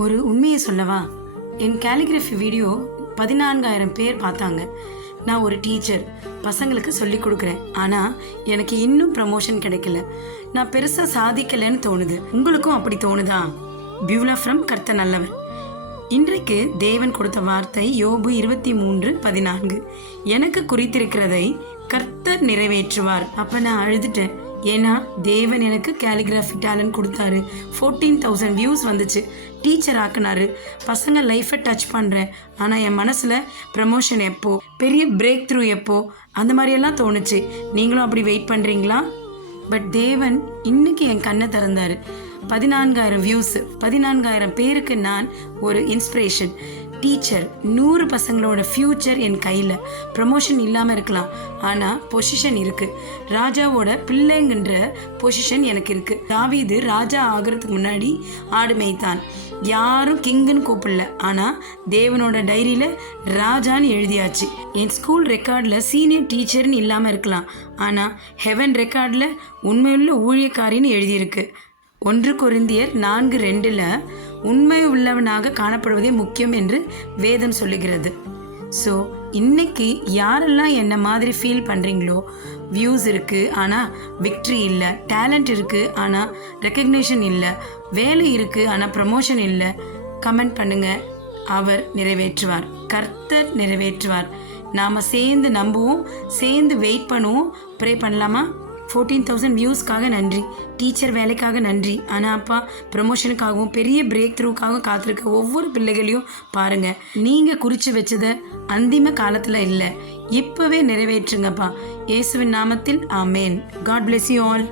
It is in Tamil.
ஒரு உண்மையை சொல்லவா? என் கேலிகிராஃபி வீடியோ 14,000 பேர் பார்த்தாங்க. நான் ஒரு டீச்சர், பசங்களுக்கு சொல்லி கொடுக்குறேன். ஆனால் எனக்கு இன்னும் ப்ரமோஷன் கிடைக்கல. நான் பெருசாக சாதிக்கலைன்னு தோணுது. உங்களுக்கும் அப்படி தோணுதா? பியூலா ஃப்ரம் கர்த்தர் நல்லவர். இன்றைக்கு தேவன் கொடுத்த வார்த்தை யோபு 23:14. எனக்கு குறித்திருக்கிறதை கர்த்தர் நிறைவேற்றுவார். அப்போ நான் அழுதுட்டேன். ஏன்னா தேவன் எனக்கு கேலிகிராஃபி டேலண்ட் கொடுத்தாரு. 14,000 வியூஸ் வந்துச்சு. டீச்சர் ஆக்குனாரு. பசங்க லைஃப்பை டச் பண்ணுறேன். ஆனால் என் மனசில் ப்ரமோஷன் எப்போ, பெரிய பிரேக் த்ரூ எப்போ, அந்த மாதிரியெல்லாம் தோணுச்சு. நீங்களும் அப்படி வெயிட் பண்ணுறீங்களா? பட் தேவன் இன்னைக்கு என் கண்ணை திறந்தாரு. 14,000 வியூஸ், 14,000 பேருக்கு நான் ஒரு இன்ஸ்பிரேஷன். டீச்சர், 100 பசங்களோட ஃப்யூச்சர் என் கையில். ப்ரமோஷன் இல்லாமல் இருக்கலாம், ஆனால் பொசிஷன் இருக்குது. ராஜாவோட பிள்ளைங்கிற பொசிஷன் எனக்கு இருக்குது. தாவீது ராஜா ஆகிறதுக்கு முன்னாடி ஆடு மேய்த்தான். யாரும் கிங்குன்னு கூப்பிடல, ஆனால் தேவனோட டைரியில் ராஜான்னு எழுதியாச்சு. என் ஸ்கூல் ரெக்கார்டில் சீனியர் டீச்சர்னு இல்லாமல் இருக்கலாம், ஆனால் ஹெவன் ரெக்கார்டில் உண்மையுள்ள ஊழியக்காரின்னு எழுதியிருக்கு. 1 கொரிந்தியர் 4:2 உண்மை உள்ளவனாக காணப்படுவதே முக்கியம் என்று வேதம் சொல்லுகிறது. ஸோ இன்னைக்கு யாரெல்லாம் என்ன மாதிரி ஃபீல் பண்ணுறீங்களோ, வியூஸ் இருக்குது ஆனால் விக்ட்ரி இல்லை, டேலண்ட் இருக்குது ஆனால் ரெக்கக்னேஷன் இல்லை, வேலை இருக்குது ஆனால் ப்ரமோஷன் இல்லை, கமெண்ட் பண்ணுங்கள். அவர் நிறைவேற்றுவார். கர்த்தர் நிறைவேற்றுவார். நாம் சேர்ந்து நம்புவோம், சேர்ந்து வெயிட் பண்ணுவோம். ப்ரே பண்ணலாமா? 14,000 வியூஸ்க்காக நன்றி, டீச்சர் வேலைக்காக நன்றி. ஆனால் அப்பா, ப்ரமோஷனுக்காகவும் பெரிய பிரேக் த்ரூக்காகவும் காத்திருக்க ஒவ்வொரு பிள்ளைகளையும் பாருங்கள். நீங்கள் குறித்து வச்சதை அந்திம காலத்தில் இல்லை, இப்போவே நிறைவேற்றுங்கப்பா. இயேசுவின் நாமத்தில் ஆமேன். God bless you all.